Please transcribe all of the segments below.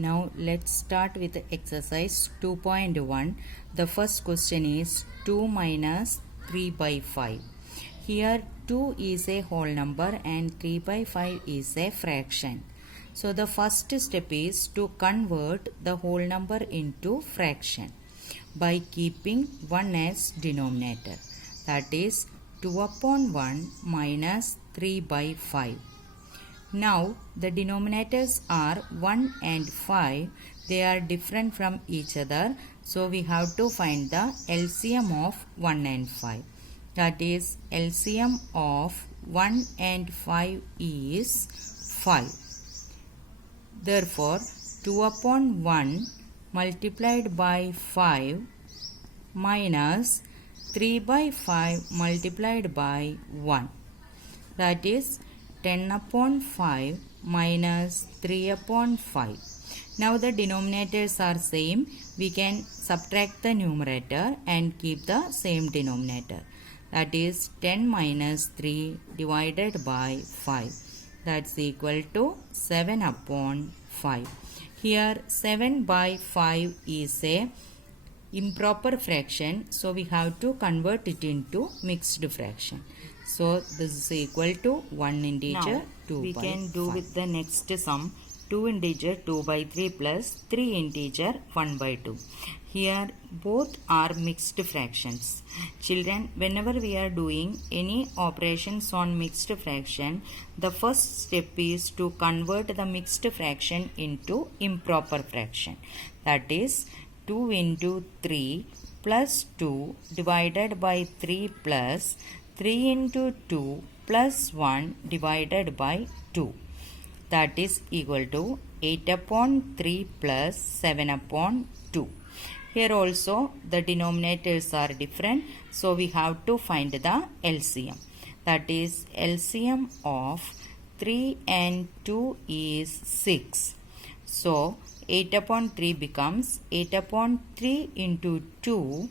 Now let's start with exercise 2.1. The first question is 2 minus 3 by 5. Here 2 is a whole number and 3 by 5 is a fraction. So the first step is to convert the whole number into fraction by keeping 1 as denominator. That is 2 upon 1 minus 3 by 5. Now the denominators are 1 and 5. They are different from each other. So we have to find the LCM of 1 and 5. That is LCM of 1 and 5 is 5. Therefore 2 upon 1 multiplied by 5 minus 3 by 5 multiplied by 1. That is 10 upon 5 minus 3 upon 5. Now the denominators are same. We can subtract the numerator and keep the same denominator. That is 10 minus 3 divided by 5. That's equal to 7 upon 5. Here 7 by 5 is a improper fraction. So we have to convert it into mixed fraction. So this is equal to 1 integer now, 2 we by can do 5. with the next sum 2 integer 2 by 3 plus 3 integer 1 by 2. Here both are mixed fractions. Children, whenever we are doing any operations on mixed fraction, the first step is to convert the mixed fraction into improper fraction. That is 2 into 3 plus 2 divided by 3 plus 3 into 2 plus 1 divided by 2. That is equal to 8 upon 3 plus 7 upon 2. Here also the denominators are different. So we have to find the LCM. That is LCM of 3 and 2 is 6. So 8 upon 3 becomes 8 upon 3 into 2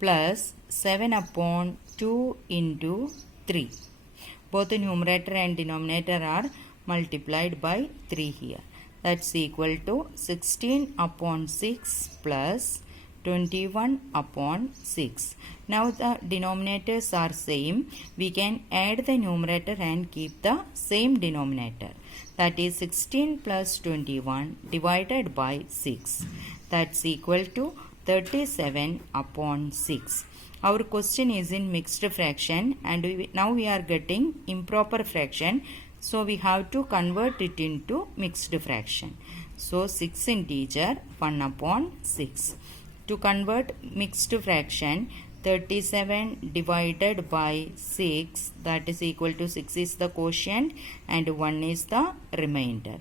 plus 7 upon 2 into 3. Both the numerator and denominator are multiplied by 3 here. That's equal to 16 upon 6 plus 21 upon 6. Now the denominators are same. We can add the numerator and keep the same denominator. That is 16 plus 21 divided by 6. That's equal to 37 upon 6. Our question is in mixed fraction and now we are getting improper fraction. So we have to convert it into mixed fraction. So 6 integer 1 upon 6. To convert mixed fraction, 37 divided by 6, that is equal to 6 is the quotient and 1 is the remainder.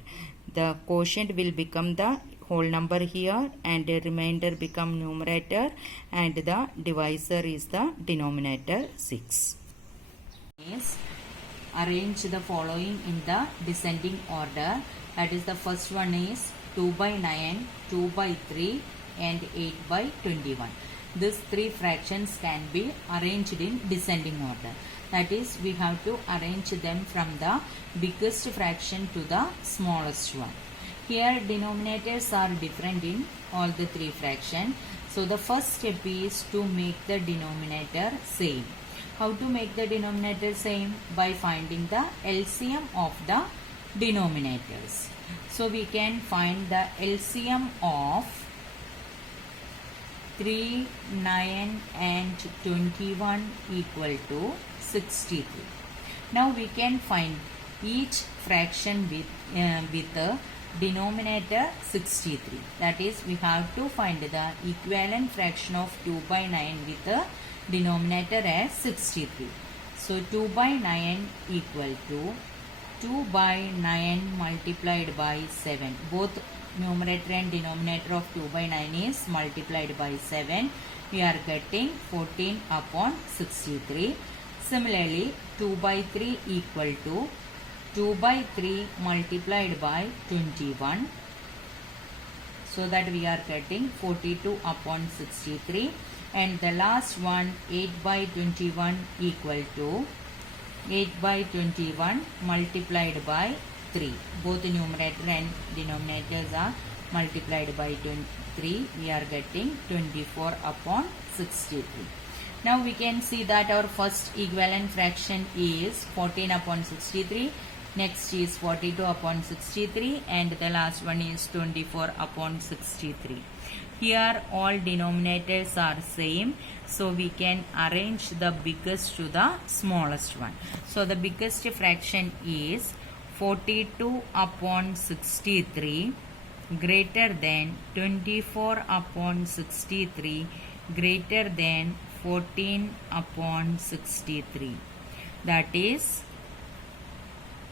The quotient will become the whole number here and the remainder become numerator and the divisor is the denominator 6. Yes. Arrange the following in the descending order. That is the first one is 2 by 9, 2 by 3 and 8 by 21. These three fractions can be arranged in descending order. That is, we have to arrange them from the biggest fraction to the smallest one. Here denominators are different in all the three fractions. So the first step is to make the denominator same. How to make the denominator same? By finding the LCM of the denominators. So we can find the LCM of 3, 9 and 21 equal to 63. Now we can find each fraction with the denominator 63. That is, we have to find the equivalent fraction of 2 by 9 with the denominator as 63. So 2 by 9 equal to 2 by 9 multiplied by 7. Both numerator and denominator of 2 by 9 is multiplied by 7. We are getting 14 upon 63. Similarly, 2 by 3 equal to 2 by 3 multiplied by 21. So that we are getting 42 upon 63. And the last one, 8 by 21 equal to 8 by 21 multiplied by 3. Both the numerator and denominators are multiplied by 3, we are getting 24 upon 63. Now we can see that our first equivalent fraction is 14 upon 63. Next is 42 upon 63 and the last one is 24 upon 63. Here all denominators are same, so we can arrange the biggest to the smallest one. So the biggest fraction is 42 upon 63 greater than 24 upon 63 greater than 14 upon 63. That is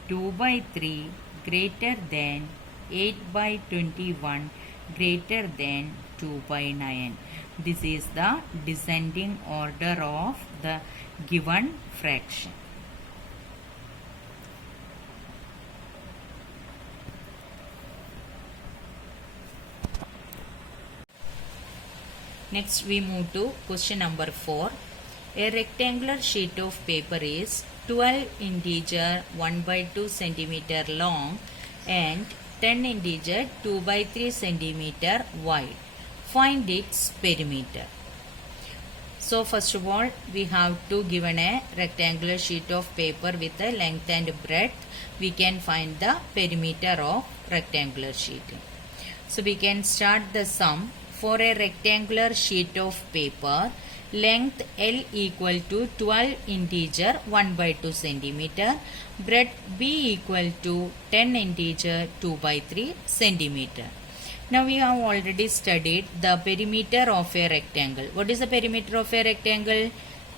2 by 3 greater than 8 by 21 greater than 2 by 9. This is the descending order of the given fraction. Next we move to question number 4. A rectangular sheet of paper is 12 integer 1 by 2 centimeter long and 10 integer 2 by 3 centimeter wide. Find its perimeter. So first of all, we have to given a rectangular sheet of paper with a length and breadth. We can find the perimeter of rectangular sheet. So we can start the sum. For a rectangular sheet of paper, length L equal to 12 integer 1 by 2 centimeter, breadth B equal to 10 integer 2 by 3 centimeter. Now we have already studied the perimeter of a rectangle. What is the perimeter of a rectangle?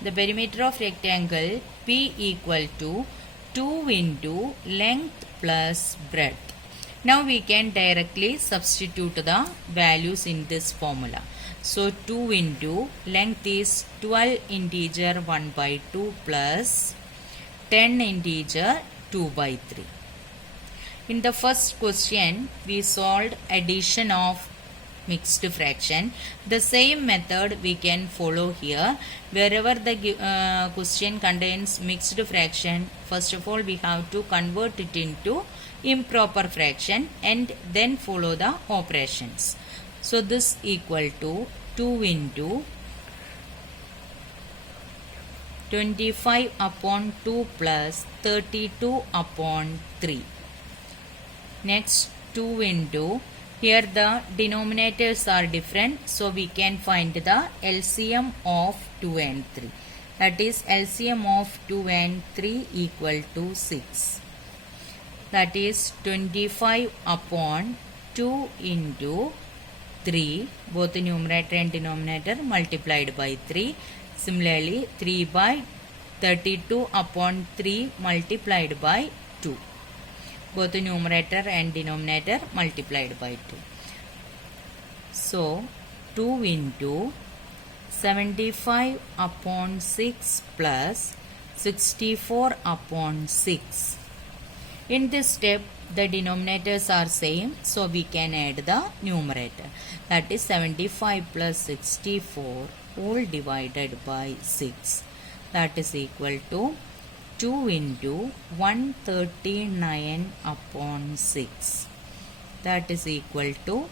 The perimeter of rectangle P equal to 2 into length plus breadth. Now we can directly substitute the values in this formula. So 2 into length is 12 integer 1 by 2 plus 10 integer 2 by 3. In the first question, we solved addition of mixed fraction. The same method we can follow here. Wherever the question contains mixed fraction, first of all we have to convert it into improper fraction and then follow the operations. So this equal to 2 into 25 upon 2 plus 32 upon 3. Next 2 into, here the denominators are different, so we can find the LCM of 2 and 3. That is LCM of 2 and 3 equal to 6. That is 25 upon 2 into 3, both the numerator and denominator multiplied by 3. Similarly 3 by 32 upon 3 multiplied by 2. Both the numerator and denominator multiplied by 2. So 2 into 75 upon 6 plus 64 upon 6. In this step, the denominators are same, so we can add the numerator. That is 75 plus 64 whole divided by 6. That is equal to 2 into 139 upon 6. That is equal to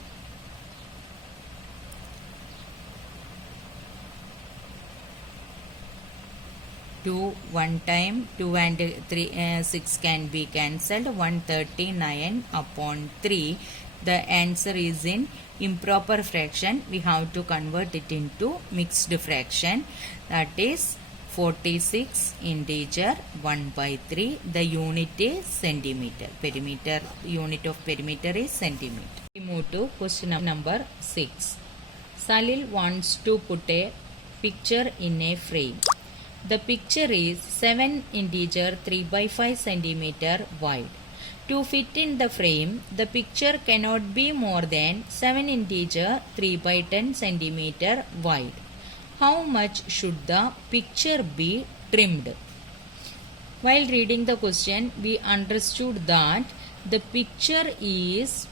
2 1 time 2 and 3 6 can be cancelled. 139 upon 3. The answer is in improper fraction. We have to convert it into mixed fraction. That is 46 integer 1 by 3. The unit is centimeter. Perimeter, unit of perimeter is centimeter. We move to question number 6. Salil wants to put a picture in a frame. The picture is 7 integer 3 by 5 centimeter wide. To fit in the frame, the picture cannot be more than 7 integer 3 by 10 centimeter wide. How much should the picture be trimmed? While reading the question, we understood that the picture is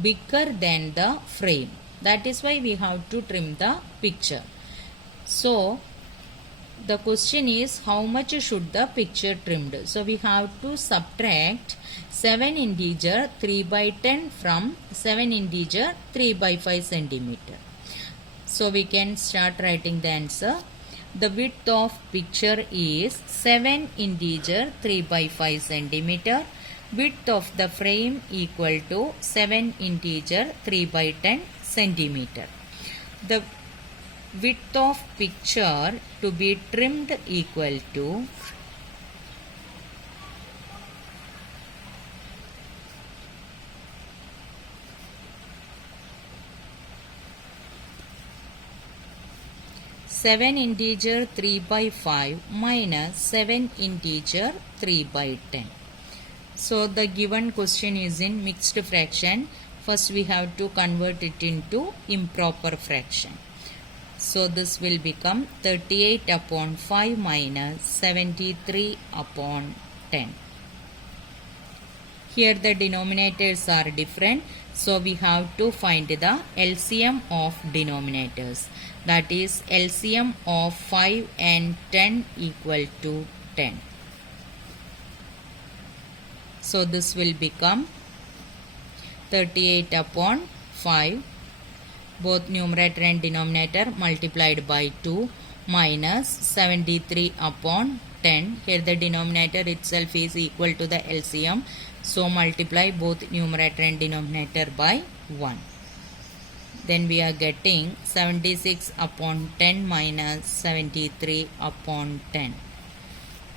bigger than the frame. That is why we have to trim the picture. So, The question is how much should the picture trimmed? So we have to subtract 7 integer 3 by 10 from 7 integer 3 by 5 centimeter. So we can start writing the answer. The width of picture is 7 integer 3 by 5 centimeter. Width of the frame equal to 7 integer 3 by 10 centimeter. The width of picture to be trimmed equal to 7 integer 3 by 5 minus 7 integer 3 by 10. So the given question is in mixed fraction. First we have to convert it into improper fraction. So this will become 38 upon 5 minus 73 upon 10. Here the denominators are different. So we have to find the LCM of denominators. That is LCM of 5 and 10 equal to 10. So this will become 38 upon 5. Both numerator and denominator multiplied by 2 minus 73 upon 10. Here the denominator itself is equal to the LCM. So multiply both numerator and denominator by 1. Then we are getting 76 upon 10 minus 73 upon 10.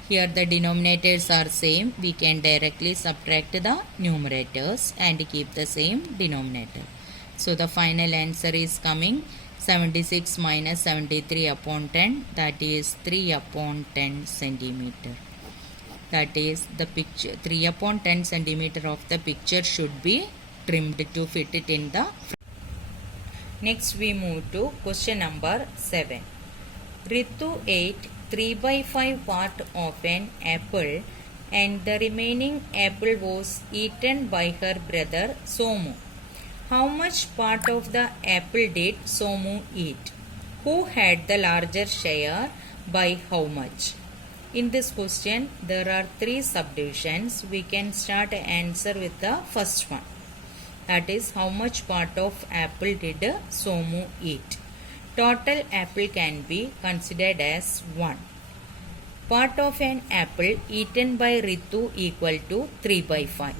Here the denominators are same. We can directly subtract the numerators and keep the same denominator. So the final answer is coming 76 minus 73 upon 10, that is 3 upon 10 centimeter. That is the picture 3 upon 10 centimeter of the picture should be trimmed to fit it in the. Next we move to question number 7. Ritu ate 3 by 5 part of an apple and the remaining apple was eaten by her brother Somu. How much part of the apple did Somu eat? Who had the larger share by how much? In this question, there are 3 subdivisions. We can start answer with the first one. That is, how much part of apple did Somu eat? Total apple can be considered as 1. Part of an apple eaten by Ritu equal to 3 by 5.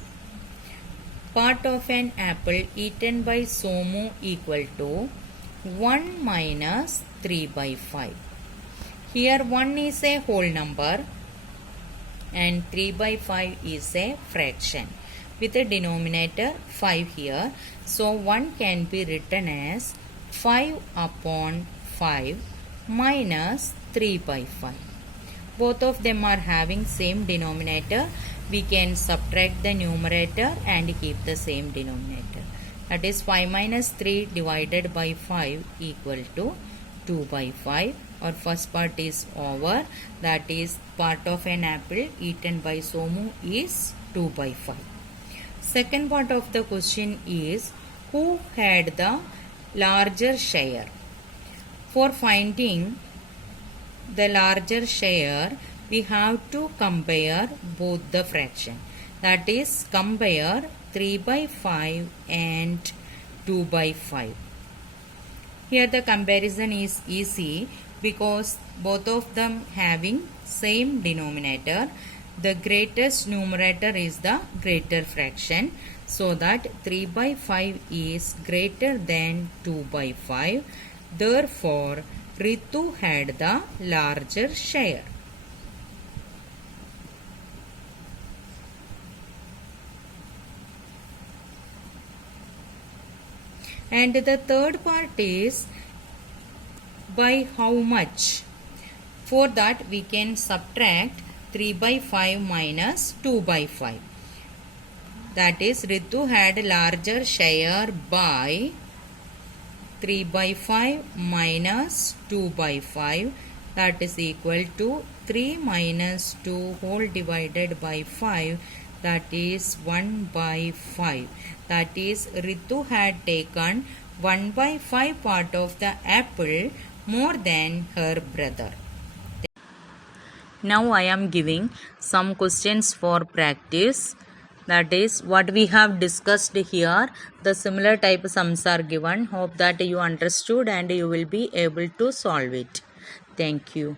Part of an apple eaten by Somu equal to 1 minus 3 by 5. Here 1 is a whole number and 3 by 5 is a fraction with a denominator 5 here. So 1 can be written as 5 upon 5 minus 3 by 5. Both of them are having same denominator. We can subtract the numerator and keep the same denominator. That is 5 minus 3 divided by 5 equal to 2 by 5. Our first part is over. That is part of an apple eaten by Somu is 2 by 5. Second part of the question is who had the larger share? For finding the larger share, we have to compare both the fraction. That is, compare 3 by 5 and 2 by 5. Here the comparison is easy because both of them having same denominator. The greatest numerator is the greater fraction. So that 3 by 5 is greater than 2 by 5. Therefore, Ritu had the larger share. And the third part is by how much. For that we can subtract 3 by 5 minus 2 by 5. That is, Ritu had larger share by 3 by 5 minus 2 by 5. That is equal to 3 minus 2 whole divided by 5. That is 1 by 5. That is, Ritu had taken 1 by 5 part of the apple more than her brother. Now I am giving some questions for practice. That is what we have discussed here. The similar type sums are given. Hope that you understood and you will be able to solve it. Thank you.